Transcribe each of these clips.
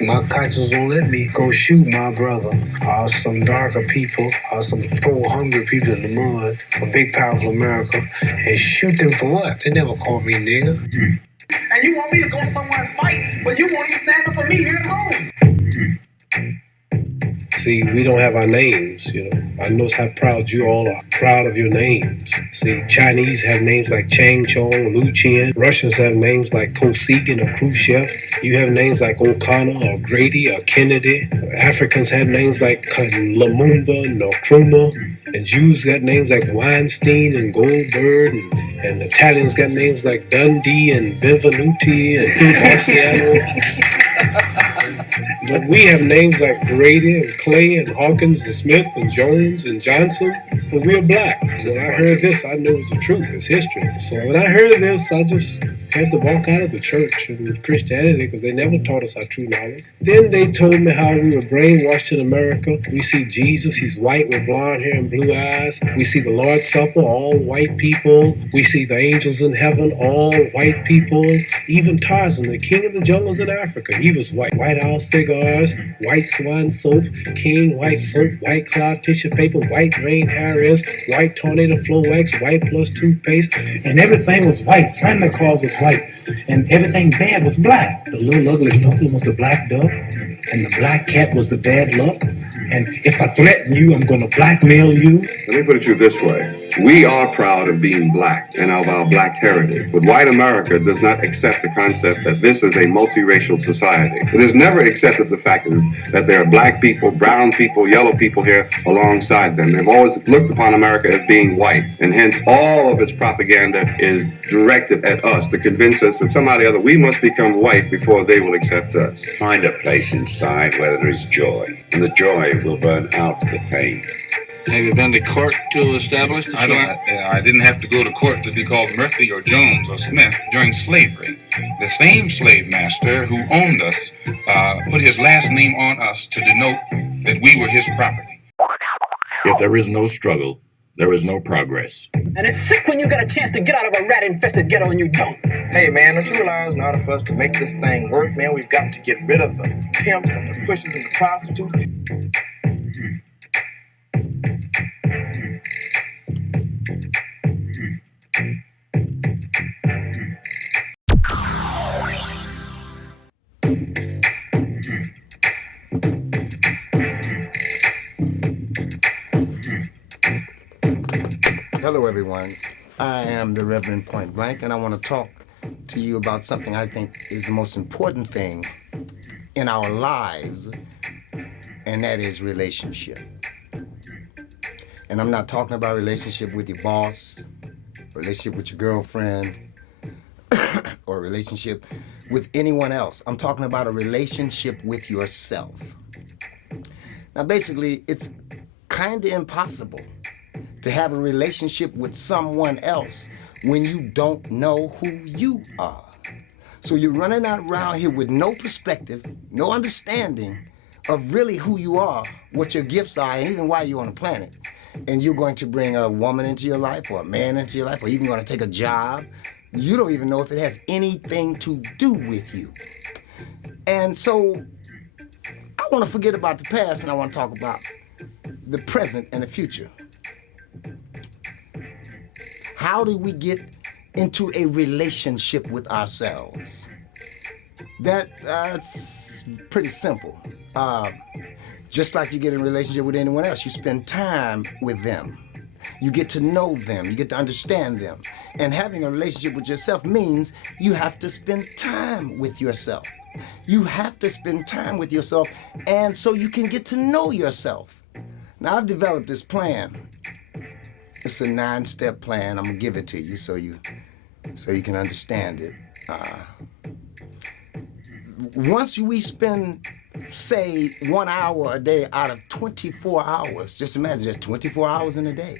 My conscience won't let me go shoot my brother or some darker people or some poor hungry people in the mud for big powerful America and shoot them for what? They never called me nigga. And you want me to go somewhere and fight, but you won't even stand up for me here at home. See, we don't have our names, you know. I notice how proud you all are. Proud of your names. See, Chinese have names like Chang Chong, Lu Qian. Russians have names like Kosygin or Khrushchev. You have names like O'Connor or Grady or Kennedy. Africans have names like Lumumba and Nkrumah. And Jews got names like Weinstein and Goldberg. And Italians got names like Dundee and Benvenuti and Marciano. But we have names like Grady and Clay and Hawkins and Smith and Jones and Johnson, but we're black. When I heard this, I knew it was the truth. It's history. So when I heard of this, I just had to walk out of the church and Christianity because they never taught us our true knowledge. Then they told me how we were brainwashed in America. We see Jesus, he's white with blonde hair and blue eyes. We see the Lord's Supper, all white people. We see the angels in heaven, all white people. Even Tarzan, the king of the jungles in Africa, he was white. White House cigars, white swan soap, king white soap, white cloud tissue paper, white rain Harris, white tornado flow wax, white plus toothpaste. And everything was white. Santa Claus was white. And everything bad was black. The little ugly duckling was a black duck. And the black cat was the bad luck. And if I threaten you, I'm going to blackmail you. Let me put it to you this way. We are proud of being black and of our black heritage. But white America does not accept the concept that this is a multiracial society. It has never accepted the fact that there are black people, brown people, yellow people here alongside them. They've always looked upon America as being white. And hence all of its propaganda is directed at us to convince us that somehow or other we must become white before they will accept us. Find a place inside where there is joy, and the joy will burn out the pain. Have you been to court to establish the I didn't have to go to court to be called Murphy or Jones or Smith during slavery. The same slave master who owned us put his last name on us to denote that we were his property. If there is no struggle, there is no progress. And it's sick when you get a chance to get out of a rat-infested ghetto and you don't. Hey, man, don't you realize in order for us to make this thing work, man, we've got to get rid of the pimps and the pushers and the prostitutes. Hello, everyone. I am the Reverend Point Blank, and I want to talk to you about something I think is the most important thing in our lives, and that is relationship. And I'm not talking about relationship with your boss, relationship with your girlfriend, or a relationship with anyone else. I'm talking about a relationship with yourself. Now, basically, it's kind of impossible to have a relationship with someone else when you don't know who you are. So you're running around here with no perspective, no understanding of really who you are, what your gifts are, and even why you're on the planet. And you're going to bring a woman into your life or a man into your life or even going to take a job. You don't even know if it has anything to do with you. And so I want to forget about the past and I want to talk about the present and the future. How do we get into a relationship with ourselves? That's pretty simple. Just like you get in a relationship with anyone else, you spend time with them. You get to know them. You get to understand them. And having a relationship with yourself means you have to spend time with yourself. You have to spend time with yourself, and so you can get to know yourself. Now, I've developed this plan. It's a 9-step plan. I'm gonna give it to you so you can understand it. Once we spend, say, 1 hour a day out of 24 hours, just imagine there's 24 hours in a day.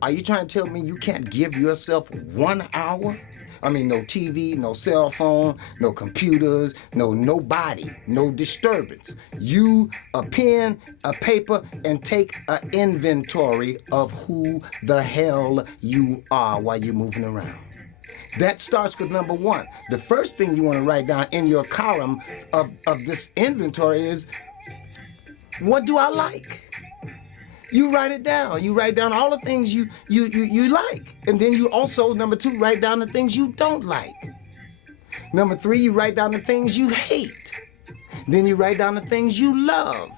Are you trying to tell me you can't give yourself 1 hour? I mean, no TV, no cell phone, no computers, nobody, no disturbance. You, a pen, a paper, and take an inventory of who the hell you are while you're moving around. That starts with number one. The first thing you want to write down in your column of this inventory is, what do I like? You write it down. You write down all the things you like. And then you also, number two, write down the things you don't like. Number three, you write down the things you hate. Then you write down the things you love.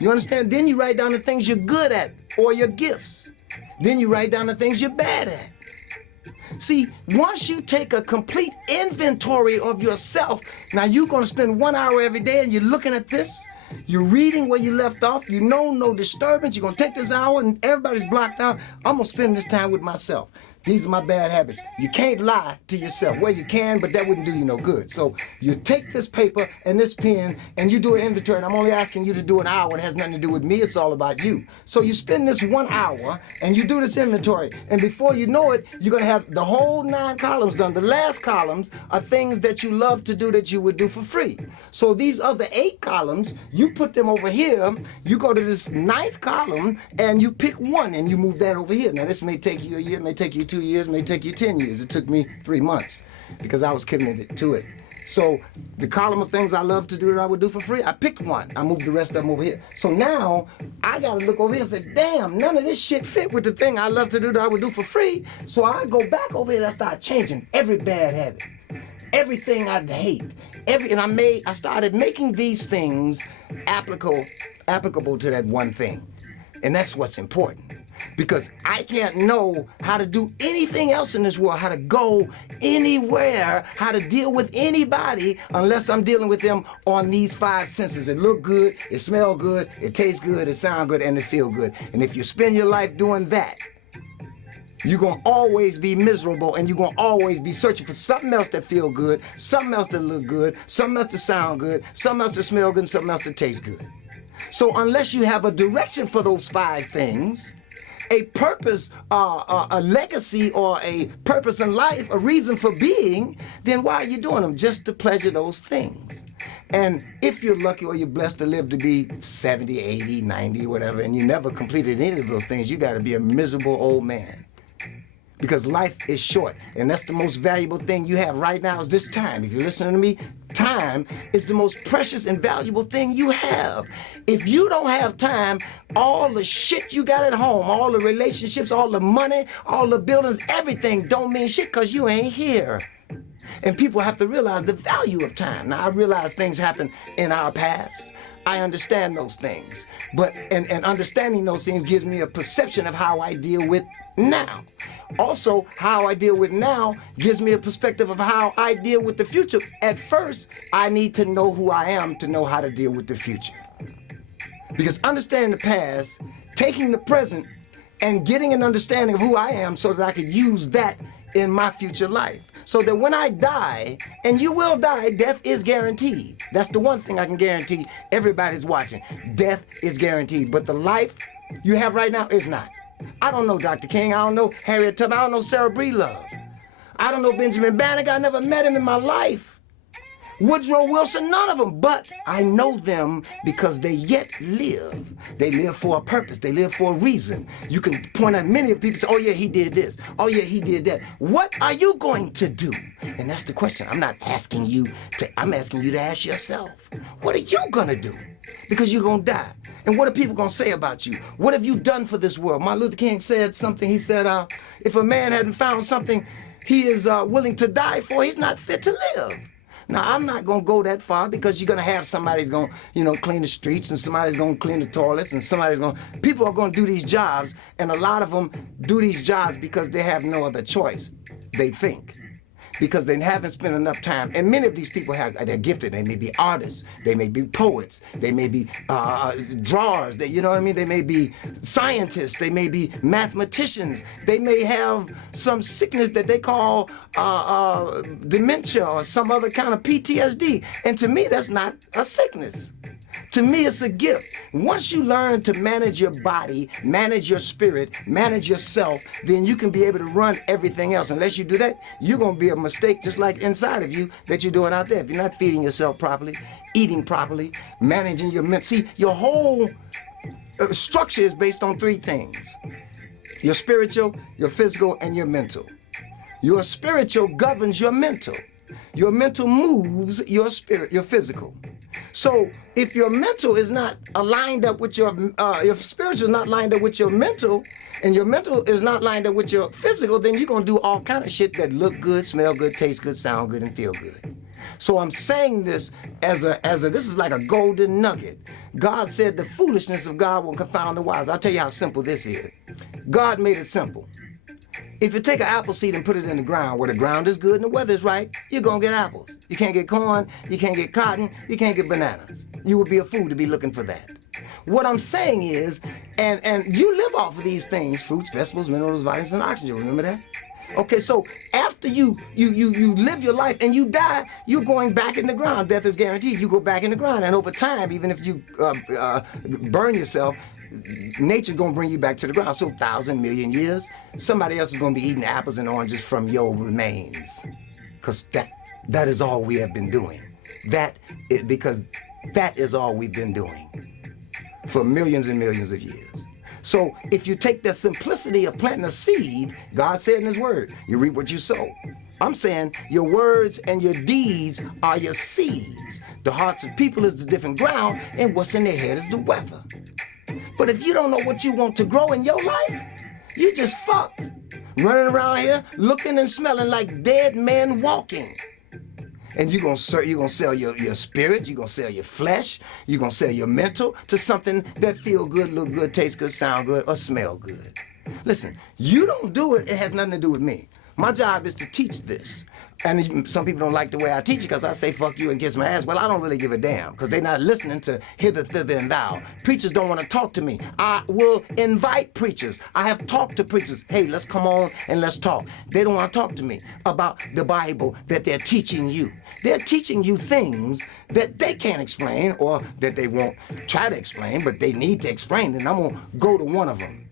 You understand? Then you write down the things you're good at or your gifts. Then you write down the things you're bad at. See, once you take a complete inventory of yourself, now you're going to spend 1 hour every day and you're looking at this. You're reading where you left off. You know no disturbance. You're going to take this hour and everybody's blocked out. I'm going to spend this time with myself. These are my bad habits. You can't lie to yourself. Well, you can, but that wouldn't do you no good. So you take this paper and this pen and you do an inventory. And I'm only asking you to do an hour. It has nothing to do with me. It's all about you. So you spend this 1 hour and you do this inventory. And before you know it, you're going to have the whole 9 columns done. The last columns are things that you love to do that you would do for free. So these other 8 columns, you put them over here. You go to this 9th column and you pick one and you move that over here. Now, this may take you a year, may take you 2 years, may take you 10 years. It took me 3 months because I was committed to it. So the column of things I love to do that I would do for free, I picked one. I moved the rest of them over here. So now I got to look over here and say, damn, none of this shit fit with the thing I love to do that I would do for free. So I go back over here and I start changing every bad habit, everything I hate, and I started making these things applicable to that one thing. And that's what's important. Because I can't know how to do anything else in this world, how to go anywhere, how to deal with anybody unless I'm dealing with them on these 5 senses. It look good, it smell good, it tastes good, it sound good, and it feel good. And if you spend your life doing that, you're going to always be miserable and you're going to always be searching for something else that feel good, something else that look good, something else that sound good, something else that smell good, and something else that tastes good. So unless you have a direction for those 5 things, a purpose, a legacy, or a purpose in life, a reason for being, then why are you doing them? Just to pleasure those things. And if you're lucky or you're blessed to live to be 70, 80, 90, whatever, and you never completed any of those things, you got to be a miserable old man. Because life is short, and that's the most valuable thing you have right now is this time. If you're listening to me, time is the most precious and valuable thing you have. If you don't have time, all the shit you got at home, all the relationships, all the money, all the buildings, everything don't mean shit because you ain't here. And people have to realize the value of time. Now, I realize things happen in our past. I understand those things. But and understanding those things gives me a perception of how I deal with now. Also, how I deal with now gives me a perspective of how I deal with the future. At first, I need to know who I am to know how to deal with the future. Because understanding the past, taking the present, and getting an understanding of who I am so that I could use that in my future life. So that when I die, and you will die, death is guaranteed. That's the one thing I can guarantee everybody's watching. Death is guaranteed. But the life you have right now is not. I don't know Dr. King. I don't know Harriet Tubman. I don't know Sarah Breedlove. I don't know Benjamin Banneker. I never met him in my life. Woodrow Wilson, none of them. But I know them because they yet live. They live for a purpose. They live for a reason. You can point at many of people and say, oh yeah, he did this. Oh yeah, he did that. What are you going to do? And that's the question. I'm asking you to ask yourself. What are you going to do? Because you're going to die. And what are people going to say about you? What have you done for this world? Martin Luther King said something. He said, if a man hadn't found something he is willing to die for, he's not fit to live. Now, I'm not going to go that far because you're going to have somebody's going to, clean the streets, and somebody's going to clean the toilets, and people are going to do these jobs, and a lot of them do these jobs because they have no other choice, they think. Because they haven't spent enough time. And many of these people they're gifted. They may be artists. They may be poets. They may be drawers. They may be scientists. They may be mathematicians. They may have some sickness that they call dementia or some other kind of PTSD. And to me, that's not a sickness. To me, it's a gift. Once you learn to manage your body, manage your spirit, manage yourself, then you can be able to run everything else. Unless you do that, you're going to be a mistake just like inside of you that you're doing out there. If you're not feeding yourself properly, eating properly, managing your mental. See, your whole structure is based on 3 things. Your spiritual, your physical, and your mental. Your spiritual governs your mental. Your mental moves your spirit, your physical. So if your mental is not aligned up with your spiritual is not lined up with your mental, and your mental is not lined up with your physical, then you're gonna do all kind of shit that look good, smell good, taste good, sound good, and feel good. So I'm saying this as a this is like a golden nugget. God said the foolishness of God will confound the wise. I'll tell you how simple this is. God made it simple. If you take an apple seed and put it in the ground where the ground is good and the weather is right, you're gonna get apples. You can't get corn, you can't get cotton, you can't get bananas. You would be a fool to be looking for that. What I'm saying is, and you live off of these things, fruits, vegetables, minerals, vitamins, and oxygen, remember that? Okay, so after you live your life and you die, you're going back in the ground. Death is guaranteed. You go back in the ground, and over time, even if you burn yourself, nature's gonna bring you back to the ground. So 1,000 million years, somebody else is gonna be eating apples and oranges from your remains, because that is all we have been doing. Because that is all we've been doing for millions and millions of years. So if you take the simplicity of planting a seed, God said in his word, you reap what you sow. I'm saying your words and your deeds are your seeds. The hearts of people is the different ground, and what's in their head is the weather. But if you don't know what you want to grow in your life, you just fucked. Running around here looking and smelling like dead men walking. And you're gonna sell your spirit, you're gonna sell your flesh, you're gonna sell your mental to something that feel good, look good, taste good, sound good, or smell good. Listen, you don't do it, it has nothing to do with me. My job is to teach this. And some people don't like the way I teach it because I say fuck you and kiss my ass. Well, I don't really give a damn because they're not listening to hither, thither, and thou. Preachers don't want to talk to me. I will invite preachers. I have talked to preachers. Hey, let's come on and let's talk. They don't want to talk to me about the Bible that they're teaching you. They're teaching you things that they can't explain or that they won't try to explain, but they need to explain, and I'm going to go to one of them.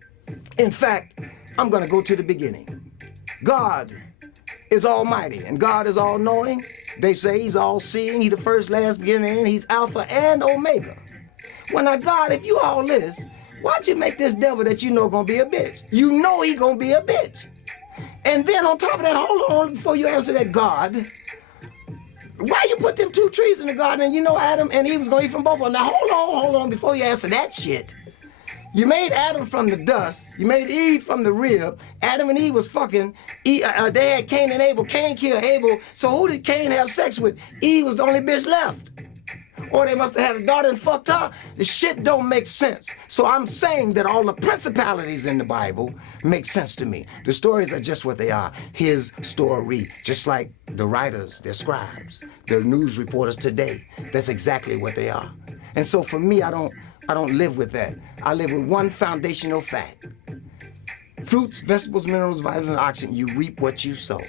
In fact, I'm going to go to the beginning. God is almighty and God is all-knowing. They say he's all-seeing, he's the first, last, beginning, and he's Alpha and Omega. Well, now, God, if you all this, why'd you make this devil that you know gonna be a bitch? You know he gonna be a bitch. And then on top of that, hold on, before you answer that, God, why you put them two trees in the garden and you know Adam and Eve was gonna eat from both of them? Now, hold on, before you answer that shit. You made Adam from the dust. You made Eve from the rib. Adam and Eve was fucking. They had Cain and Abel. Cain killed Abel. So who did Cain have sex with? Eve was the only bitch left. Or they must have had a daughter and fucked her. The shit don't make sense. So I'm saying that all the principalities in the Bible make sense to me. The stories are just what they are. His story. Just like the writers, their scribes, the news reporters today. That's exactly what they are. And so for me, I don't live with that. I live with one foundational fact. Fruits, vegetables, minerals, vitamins, and oxygen, you reap what you sow.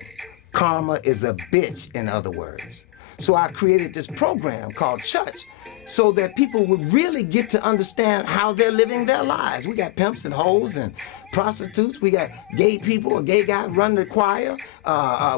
Karma is a bitch, in other words. So I created this program called Chuch so that people would really get to understand how they're living their lives. We got pimps and hoes and prostitutes. We got gay people, a gay guy run the choir.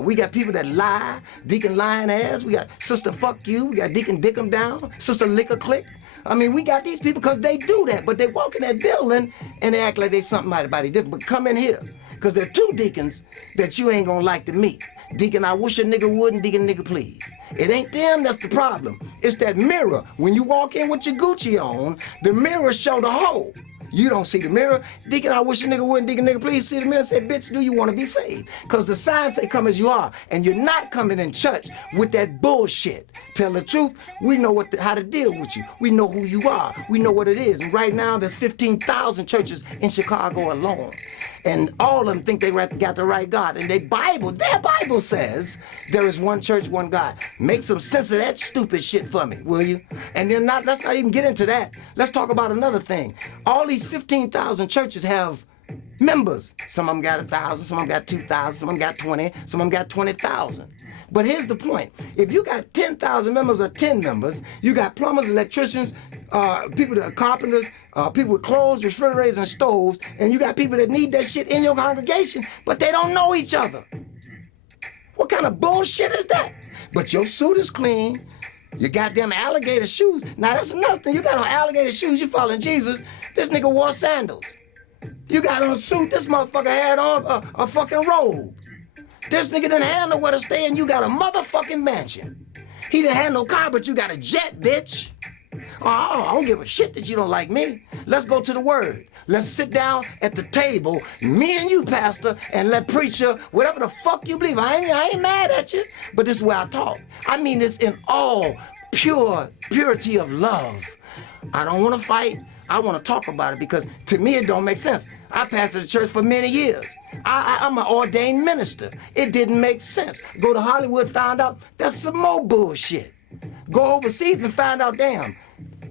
We got people that lie, Deacon lying ass. We got Sister Fuck You. We got Deacon Dick 'em Down, Sister Lick a Click. I mean, we got these people because they do that, but they walk in that building and they act like they somebody different. But come in here, because there are two deacons that you ain't gonna like to meet. Deacon, I wish a nigga would, and Deacon, nigga, please. It ain't them that's the problem. It's that mirror. When you walk in with your Gucci on, the mirror show the hole. You don't see the mirror. Deacon, I wish a nigga wouldn't. Deacon, nigga, please see the mirror and say, bitch, do you want to be saved? Because the signs say come as you are. And you're not coming in church with that bullshit. Tell the truth, we know how to deal with you. We know who you are. We know what it is. And right now, there's 15,000 churches in Chicago alone. And all of them think they got the right God. And their Bible says there is one church, one God. Make some sense of that stupid shit for me, will you? And then let's not even get into that. Let's talk about another thing. All these 15,000 churches have members. Some of them got 1,000, some of them got 2,000, some of them got 20, some of them got 20,000. But here's the point. If you got 10,000 members or 10 members, you got plumbers, electricians, people that are carpenters, people with clothes, refrigerators, and stoves, and you got people that need that shit in your congregation, but they don't know each other. What kind of bullshit is that? But your suit is clean. You goddamn alligator shoes. Now that's another thing. You got on alligator shoes, you following Jesus. This nigga wore sandals. You got on a suit, this motherfucker had on a fucking robe. This nigga didn't have nowhere to stay and you got a motherfucking mansion. He didn't have no car, but you got a jet, bitch. Oh, I don't give a shit that you don't like me. Let's go to the word. Let's sit down at the table, me and you, pastor, and let preacher, whatever the fuck you believe. I ain't mad at you, but this is where I talk. I mean this in all purity of love. I don't want to fight. I want to talk about it because to me it don't make sense. I pastored the church for many years. I'm an ordained minister. It didn't make sense. Go to Hollywood, find out that's some more bullshit. Go overseas and find out, damn,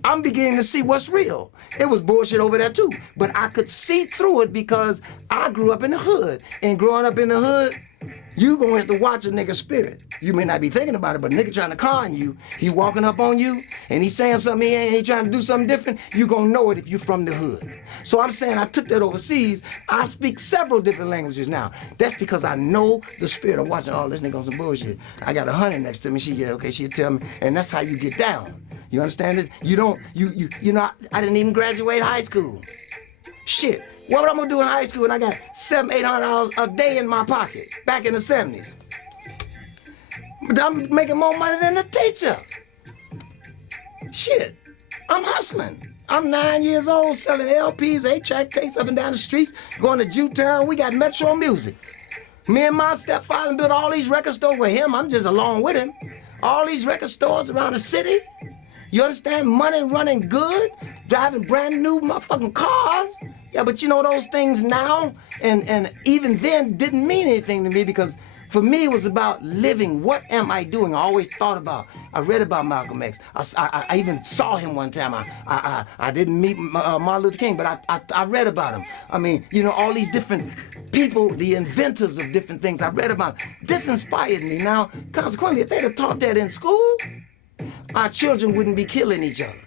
I'm beginning to see what's real. It was bullshit over there too, but I could see through it because I grew up in the hood. And growing up in the hood, you gonna have to watch a nigga's spirit. You may not be thinking about it, but a nigga trying to con you, he walking up on you, and he saying something he trying to do something different, you gonna know it if you from the hood. So I'm saying I took that overseas. I speak several different languages now. That's because I know the spirit. I'm watching, oh, this nigga on some bullshit. I got a honey next to me. She'll tell me, and that's how you get down. You understand this? You know, I didn't even graduate high school. Shit. What am I gonna do in high school when I got $700-800 a day in my pocket back in the 70s? But I'm making more money than the teacher. Shit, I'm hustling. I'm 9 years old selling LPs, 8-track tapes up and down the streets, going to Jewtown. We got Metro Music. Me and my stepfather built all these record stores with him. I'm just along with him. All these record stores around the city. You understand? Money running good, driving brand new motherfucking cars. Yeah, but you know those things now and even then didn't mean anything to me because for me it was about living. What am I doing? I always thought about. I read about Malcolm X. I even saw him one time. I didn't meet Martin Luther King, but I read about him. I mean, you know, all these different people, the inventors of different things. I read about. This inspired me. Now, consequently, if they'd have taught that in school, our children wouldn't be killing each other.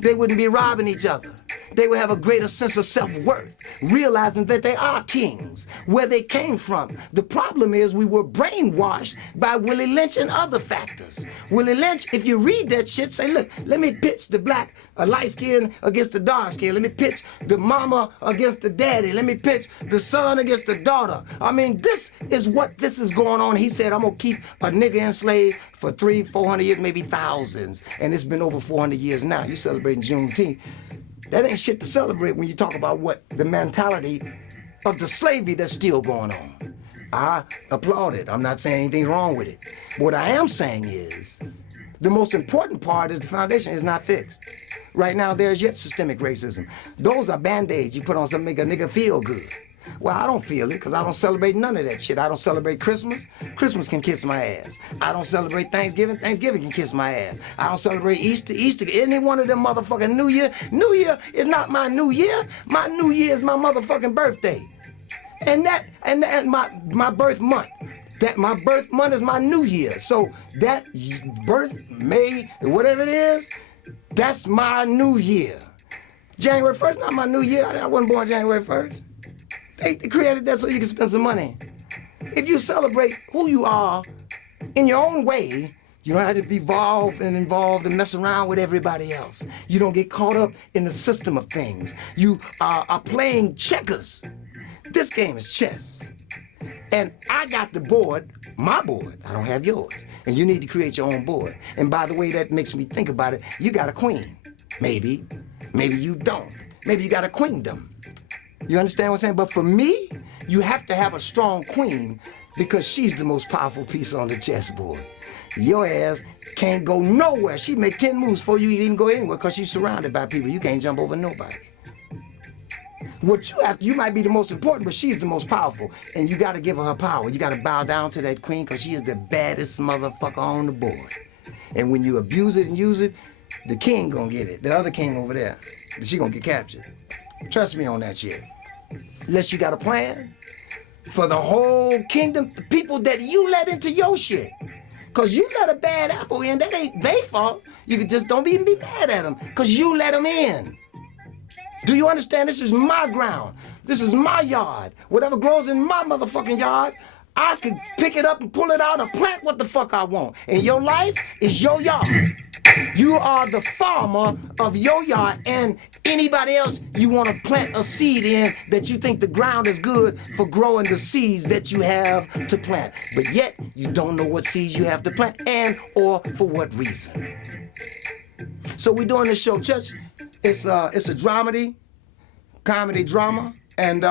They wouldn't be robbing each other. They would have a greater sense of self-worth, realizing that they are kings, where they came from. The problem is we were brainwashed by Willie Lynch and other factors. Willie Lynch, if you read that shit, say, look, let me pitch the black, light skin against the dark skin. Let me pitch the mama against the daddy. Let me pitch the son against the daughter. I mean, this is what this is going on. He said, I'm going to keep a nigga enslaved for 300-400 years, maybe thousands. And it's been over 400 years now. You celebrating Juneteenth. That ain't shit to celebrate when you talk about what the mentality of the slavery that's still going on. I applaud it. I'm not saying anything wrong with it. What I am saying is the most important part is the foundation is not fixed. Right now, there's yet systemic racism. Those are Band-Aids you put on something to make a nigga feel good. Well, I don't feel it because I don't celebrate none of that shit. I don't celebrate Christmas. Christmas can kiss my ass. I don't celebrate Thanksgiving. Thanksgiving can kiss my ass. I don't celebrate Easter. Easter, any one of them motherfucking New Year. New Year is not my New Year. My New Year is my motherfucking birthday. And my birth month. That my birth month is my New Year. So that birth, May, whatever it is, that's my New Year. January 1st, not my New Year. I wasn't born January 1st. They created that so you can spend some money. If you celebrate who you are in your own way, you don't have to be involved and mess around with everybody else. You don't get caught up in the system of things. You are playing checkers. This game is chess. And I got the board, my board. I don't have yours. And you need to create your own board. And by the way, that makes me think about it. You got a queen. Maybe. Maybe you don't. Maybe you got a queendom. You understand what I'm saying? But for me, you have to have a strong queen because she's the most powerful piece on the chessboard. Your ass can't go nowhere. She make 10 moves before you even go anywhere because she's surrounded by people. You can't jump over nobody. What you have to, you might be the most important, but she's the most powerful. And you got to give her power. You got to bow down to that queen because she is the baddest motherfucker on the board. And when you abuse it and use it, the king gonna get it. The other king over there, she gonna get captured. Trust me on that shit. Unless you got a plan for the whole kingdom, the people that you let into your shit. Cause you let a bad apple in, that ain't their fault. You can just don't even be mad at them, cause you let them in. Do you understand? This is my ground. This is my yard. Whatever grows in my motherfucking yard, I can pick it up and pull it out and plant what the fuck I want. And your life is your yard. You are the farmer of your yard and anybody else you want to plant a seed in that you think the ground is good for growing the seeds that you have to plant. But yet, you don't know what seeds you have to plant and or for what reason. So we're doing this show, Church. It's a dramedy, comedy drama, and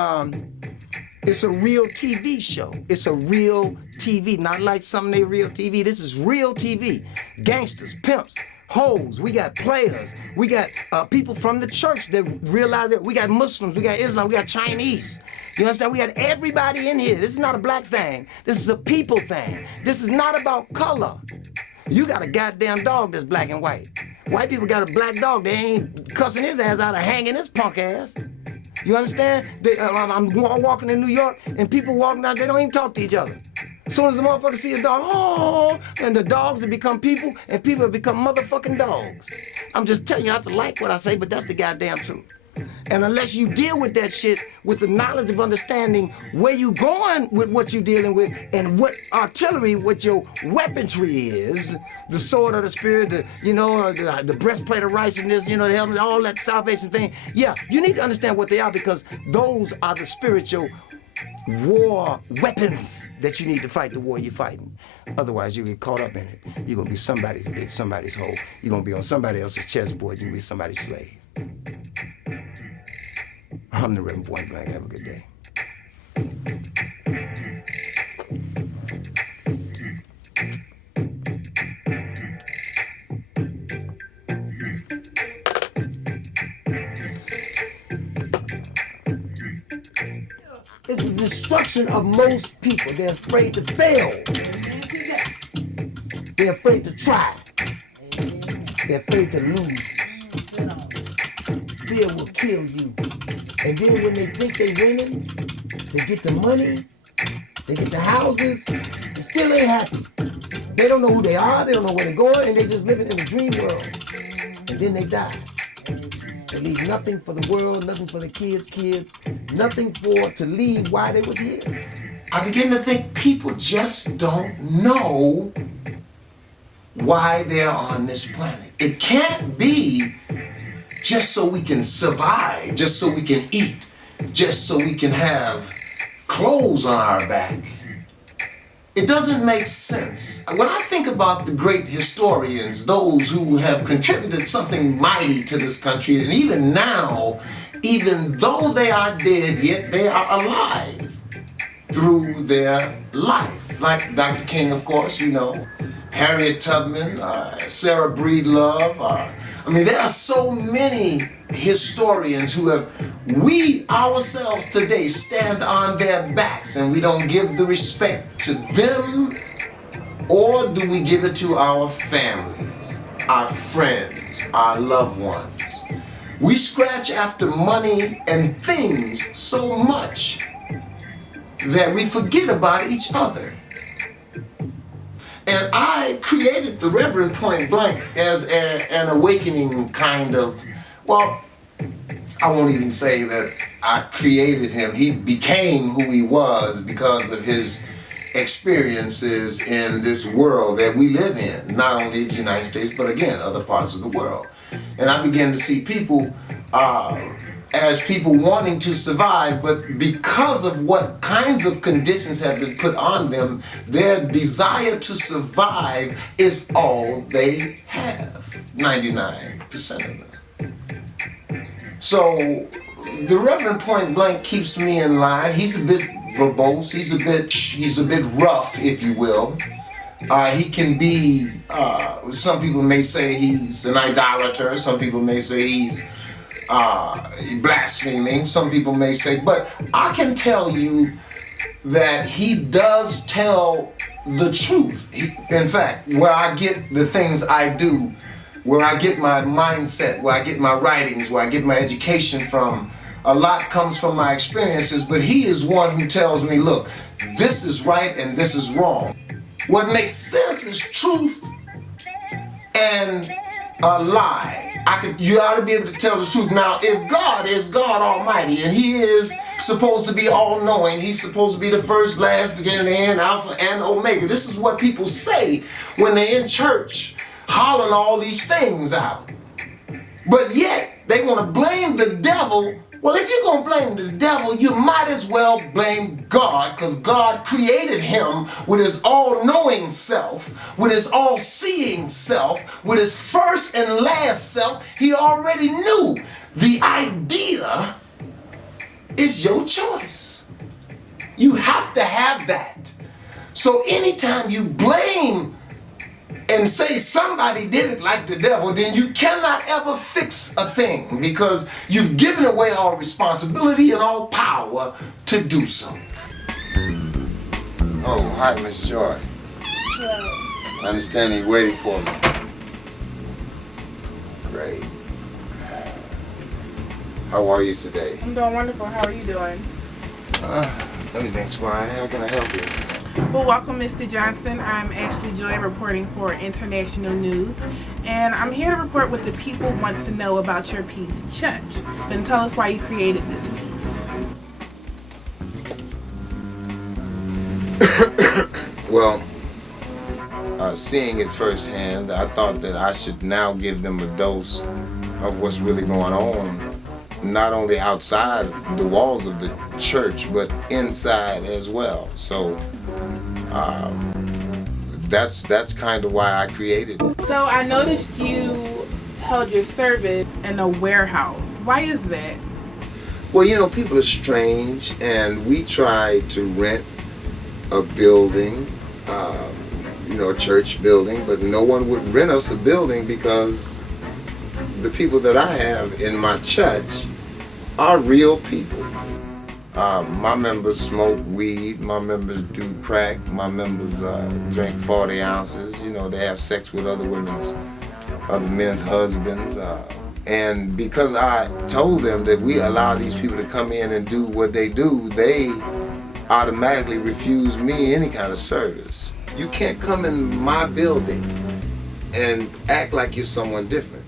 it's a real TV show. It's a real TV, not like some they real TV. This is real TV. Gangsters, pimps, hoes. We got players. We got people from the church that realize that we got Muslims, we got Islam, we got Chinese. You understand? We got everybody in here. This is not a black thing. This is a people thing. This is not about color. You got a goddamn dog that's black and white. White people got a black dog. They ain't cussing his ass out of hanging his punk ass. You understand? I'm walking in New York, and people walking out, they don't even talk to each other. As soon as the motherfucker see a dog, oh, and the dogs have become people, and people have become motherfucking dogs. I'm just telling you, I have to like what I say, but that's the goddamn truth. And unless you deal with that shit with the knowledge of understanding where you going with what you're dealing with and what artillery, what your weaponry is, the sword of the spirit, the breastplate of righteousness, the helmet, all that salvation thing. Yeah, you need to understand what they are because those are the spiritual war weapons that you need to fight the war you're fighting. Otherwise, you get caught up in it. You're going to be somebody's bitch, somebody's hoe. You're going to be on somebody else's chessboard. You're going to be somebody's slave. I'm the Reverend Point Blank. Have a good day. It's the destruction of most people. They're afraid to fail. They're afraid to try. They're afraid to lose. Fear will kill you. And then when they think they're winning, they get the money, they get the houses, they still ain't happy. They don't know who they are, they don't know where they're going, and they just living in a dream world. And then they die. They leave nothing for the world, nothing for the kids, nothing to leave why they was here. I begin to think people just don't know why they're on this planet. It can't be just so we can survive, just so we can eat, just so we can have clothes on our back. It doesn't make sense. When I think about the great historians, those who have contributed something mighty to this country, and even now, even though they are dead, yet they are alive through their life. Like Dr. King, of course, Harriet Tubman, Sarah Breedlove, there are so many historians who we ourselves today stand on their backs and we don't give the respect to them, or do we give it to our families, our friends, our loved ones? We scratch after money and things so much that we forget about each other. And I created the Reverend Point Blank as an awakening kind of, I won't even say that I created him. He became who he was because of his experiences in this world that we live in, not only the United States, but again, other parts of the world. And I began to see people as people wanting to survive, but because of what kinds of conditions have been put on them, their desire to survive is all they have, 99% of them. So the Reverend Point Blank keeps me in line. He's a bit verbose, he's a bit rough, if you will. He can be, some people may say he's an idolater, some people may say he's blaspheming, some people may say, but I can tell you that he does tell the truth. In fact, where I get the things I do, where I get my mindset, where I get my writings, where I get my education from, a lot comes from my experiences, but he is one who tells me, look, this is right and this is wrong. What makes sense is truth and a lie. You ought to be able to tell the truth. Now, if God is God Almighty and he is supposed to be all-knowing, he's supposed to be the first, last, beginning, and end, Alpha and Omega. This is what people say when they're in church. hollering all these things out. But yet, they want to blame the devil. Well, if you're going to blame the devil, you might as well blame God, because God created him with his all-knowing self, with his all-seeing self, with his first and last self. He already knew. The idea is your choice. You have to have that. So anytime you blame and say somebody did it like the devil, then you cannot ever fix a thing, because you've given away all responsibility and all power to do so. Oh, hi, Miss Joy. Hello. I understand you're waiting for me. Great. How are you today? I'm doing wonderful. How are you doing? Everything's fine. How can I help you? Well, welcome, Mr. Johnson. I'm Ashley Joy, reporting for International News, and I'm here to report what the people want to know about your piece, Chuch. Then tell us why you created this piece. Well, seeing it firsthand, I thought that I should now give them a dose of what's really going on, not only outside the walls of the church, but inside as well. So that's kind of why I created it. So I noticed you held your service in a warehouse. Why is that? Well, you know, people are strange, and we tried to rent a building, a church building, but no one would rent us a building because the people that I have in my church are real people. My members smoke weed, my members do crack, my members drink 40 ounces, they have sex with other men's husbands. And because I told them that we allow these people to come in and do what they do, they automatically refuse me any kind of service. You can't come in my building and act like you're someone different.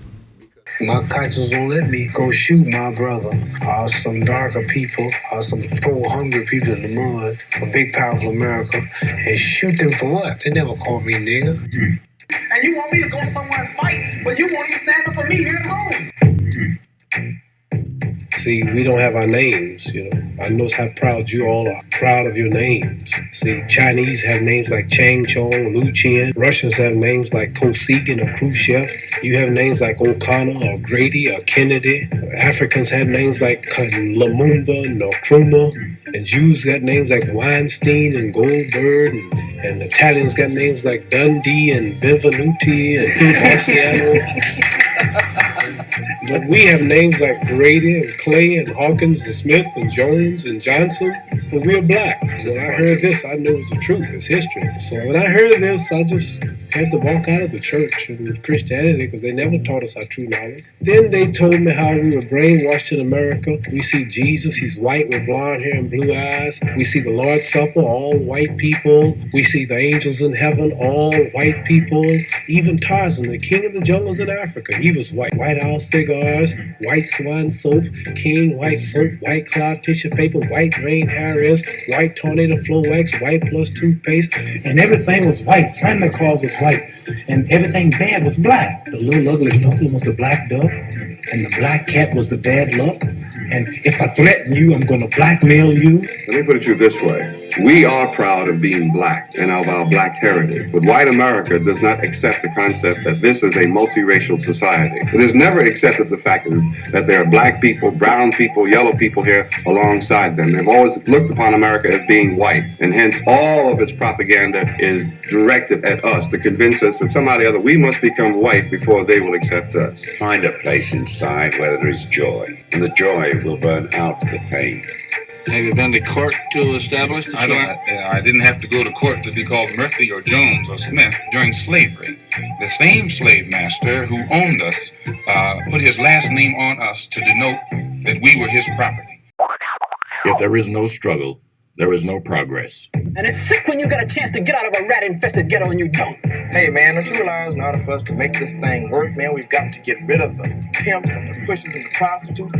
My conscience won't let me go shoot my brother or some darker people or some poor hungry people in the mud from big powerful America and shoot them for what? They never called me nigger. And you want me to go somewhere and fight, but you won't even stand up for me here at home. See, we don't have our names, I know how proud you all are. Proud of your names. See, Chinese have names like Chang Chong, Lu Chien. Russians have names like Kosygin or Khrushchev. You have names like O'Connor or Grady or Kennedy. Africans have names like Lumumba and Nkrumah. And Jews got names like Weinstein and Goldberg. And Italians got names like Dundee and Benvenuti and Marciano. But we have names like Grady and Clay and Hawkins and Smith and Jones and Johnson, and we're black. When I heard this, I knew it was the truth. It's history. So when I heard of this, I just had to walk out of the church and Christianity because they never taught us our true knowledge. Then they told me how we were brainwashed in America. We see Jesus, he's white with blonde hair and blue eyes. We see the Lord's Supper, all white people. We see the angels in heaven, all white people. Even Tarzan, the king of the jungles in Africa, he was white. White House cigars, white swan soap, king white soap, white cloud tissue paper, white rain Harris, white tornado flow wax, white plus toothpaste. And everything was white. Santa Claus was white. And everything bad was black. The little ugly duckling was a black duck. And the black cat was the bad luck. And if I threaten you, I'm going to blackmail you. Let me put it to you this way. We are proud of being black and of our black heritage, but white America does not accept the concept that this is a multiracial society. It has never accepted the fact that there are black people, brown people, yellow people here alongside them. They've always looked upon America as being white, and hence all of its propaganda is directed at us to convince us that somehow or other we must become white before they will accept us. Find a place inside where there is joy, and the joy will burn out the pain. Have you been to court to establish the I didn't have to go to court to be called Murphy or Jones or Smith during slavery. The same slave master who owned us put his last name on us to denote that we were his property. If there is no struggle, there is no progress. And it's sick when you get a chance to get out of a rat-infested ghetto and you don't. Hey, man, don't you realize in order for us to make this thing work, man, we've got to get rid of the pimps and the pushers and the prostitutes?